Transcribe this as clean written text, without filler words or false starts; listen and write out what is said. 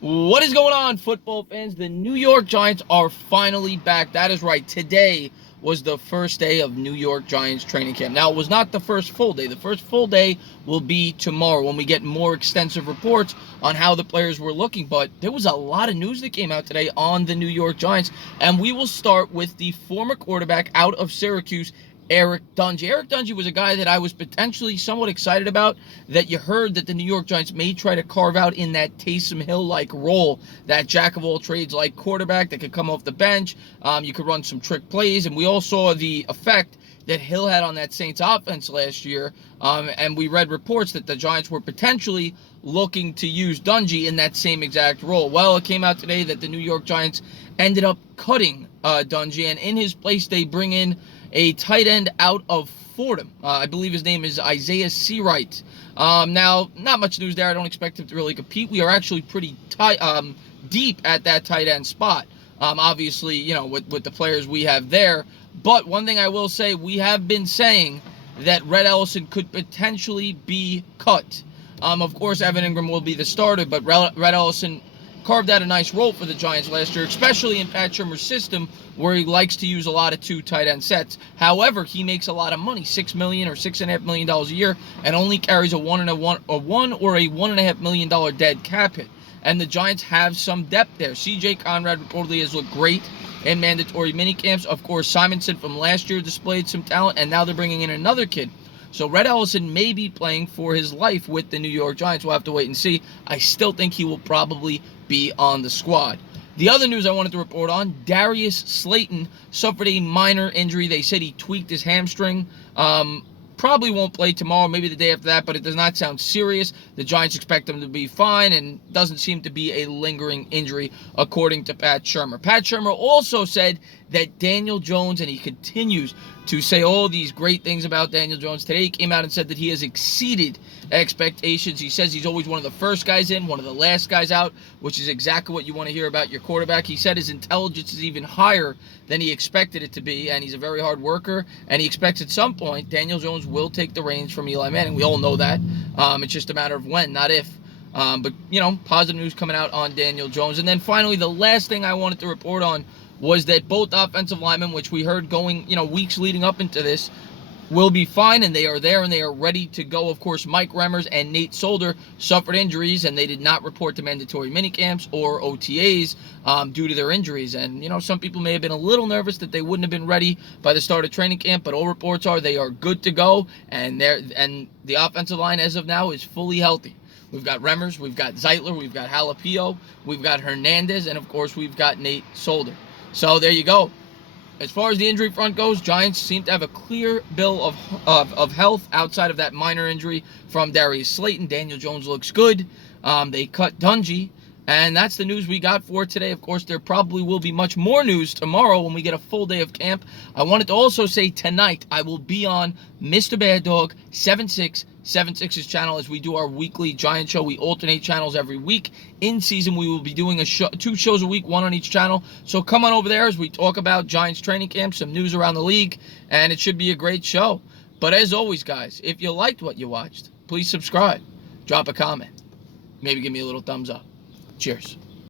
What is going on, football fans? The New York Giants are finally back. That is right. Today was the first day of New York Giants training camp. Now, it was not the first full day. The first full day will be tomorrow when we get more extensive reports on how the players were looking. But there was a lot of news that came out today on the New York Giants. And we will start with the former quarterback out of Syracuse, Eric Dungey. Eric Dungey was a guy that I was potentially somewhat excited about, that you heard that the New York Giants may try to carve out in that Taysom Hill-like role, that jack-of-all-trades-like quarterback that could come off the bench. You could run some trick plays, and we all saw the effect that Hill had on that Saints offense last year, and we read reports that the Giants were potentially looking to use Dungey in that same exact role. Well, it came out today that the New York Giants ended up cutting Dungey, and in his place they bring in a tight end out of Fordham. I believe his name is Isaiah Seawright. Now, not much news there. I don't expect him to really compete. We are actually pretty deep at that tight end spot. Obviously, with the players we have there. But one thing I will say, we have been saying that Red Ellison could potentially be cut. Of course, Evan Ingram will be the starter, but Red Ellison carved out a nice role for the Giants last year, especially in Pat Shurmur's system where he likes to use a lot of two tight end sets. However, he makes a lot of money, $6 million or $6.5 million a year, and only carries a $1 or a $1.5 million dead cap hit. And the Giants have some depth there. C.J. Conrad reportedly has looked great in mandatory minicamps. Of course, Simonson from last year displayed some talent, and now they're bringing in another kid. So Red Ellison may be playing for his life with the New York Giants. We'll have to wait and see. I still think he will probably be on the squad. The other news I wanted to report on, Darius Slayton suffered a minor injury. They said he tweaked his hamstring. Probably won't play tomorrow, maybe the day after that, but it does not sound serious. The Giants expect him to be fine, and doesn't seem to be a lingering injury, according to Pat Shurmur. Pat Shurmur also said that Daniel Jones, and he continues to say all these great things about Daniel Jones. Today he came out and said that he has exceeded expectations. He says he's always one of the first guys in, one of the last guys out, which is exactly what you want to hear about your quarterback. He said his intelligence is even higher than he expected it to be, and he's a very hard worker, and he expects at some point Daniel Jones will take the reins from Eli Manning. We all know that. It's just a matter of when, not if. But, positive news coming out on Daniel Jones. And then finally, the last thing I wanted to report on was that both offensive linemen, which we heard going, weeks leading up into this, will be fine, and they are there, and they are ready to go. Of course, Mike Remmers and Nate Solder suffered injuries, and they did not report to mandatory minicamps or OTAs due to their injuries. And, some people may have been a little nervous that they wouldn't have been ready by the start of training camp, but all reports are they are good to go, and the offensive line as of now is fully healthy. We've got Remmers, we've got Zeitler, we've got Jalapio, we've got Hernandez, and, of course, we've got Nate Solder. So there you go. As far as the injury front goes, Giants seem to have a clear bill of health outside of that minor injury from Darius Slayton. Daniel Jones looks good. They cut Dungey. And that's the news we got for today. Of course, there probably will be much more news tomorrow when we get a full day of camp. I wanted to also say tonight I will be on Mr. Bad Dog 7676's channel as we do our weekly Giant show. We alternate channels every week. In season, we will be doing two shows a week, one on each channel. So come on over there as we talk about Giants training camp, some news around the league, and it should be a great show. But as always, guys, if you liked what you watched, please subscribe, drop a comment, maybe give me a little thumbs up. Cheers.